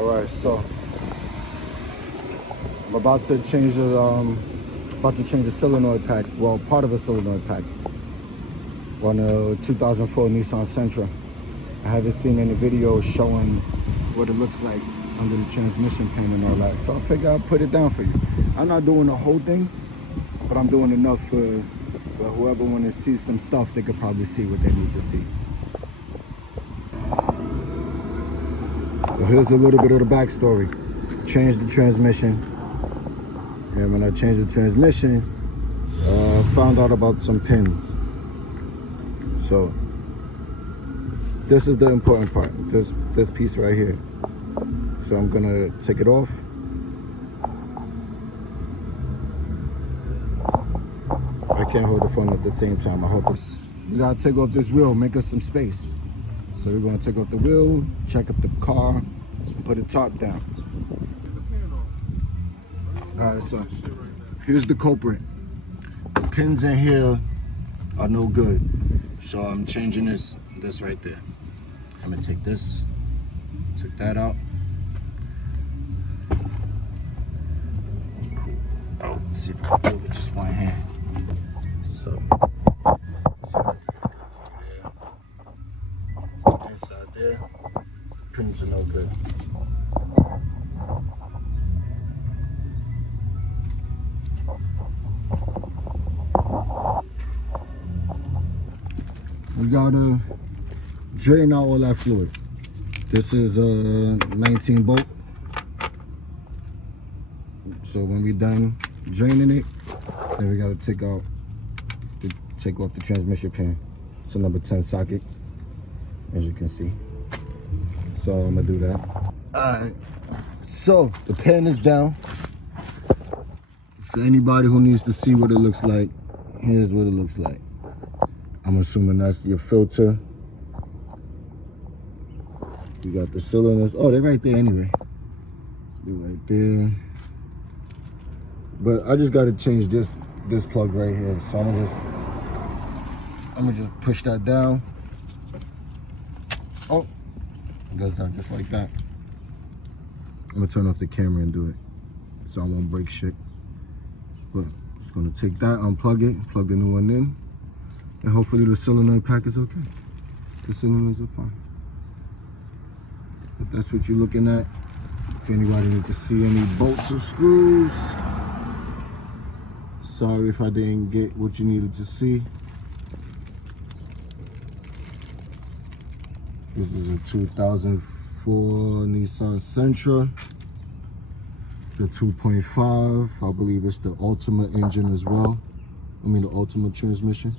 Alright, so I'm about to change the solenoid pack. Well, part of a solenoid pack on a 2004 Nissan Sentra. I haven't seen any videos showing what it looks like under the transmission pan and all that, so I figure I'll put it down for you. I'm not doing the whole thing, but I'm doing enough for whoever wants to see some stuff. They could probably see what they need to see. So here's a little bit of the backstory. Changed the transmission, and when I changed the transmission, found out about some pins. So this is the important part, this piece right here. So I'm gonna take it off. I can't hold the phone at the same time. I hope it's, we gotta take off this wheel, make us some space. So we're gonna take off the wheel, check up the car, and put the top down. Alright, so here's the culprit. The pins in here are no good. So I'm changing this right there. I'm gonna take this, took that out. Cool. Oh, let's see if I can do it with just one hand. So, see that? There. Inside there, pins are no good. We gotta drain out all that fluid. This is a 19 bolt. So when we're done draining it, then we gotta take off the transmission pin. It's a number 10 socket, as you can see. So I'm gonna do that. Alright, so the pan is down. For anybody who needs to see what it looks like, here's what it looks like. I'm assuming that's your filter. You got the cylinders. Oh, they're right there anyway. They're right there. But I just gotta change this plug right here. So I'm gonna just push that down. Oh, it goes down just like that. I'm gonna turn off the camera and do it, so I won't break shit. But just gonna take that, unplug it, plug the new one in, and hopefully the solenoid pack is okay. The cylinders are fine. If that's what you're looking at, if anybody need to see any bolts or screws, sorry if I didn't get what you needed to see. This is a 2004 Nissan Sentra. The 2.5, I believe it's the Altima engine as well. I mean the Altima transmission.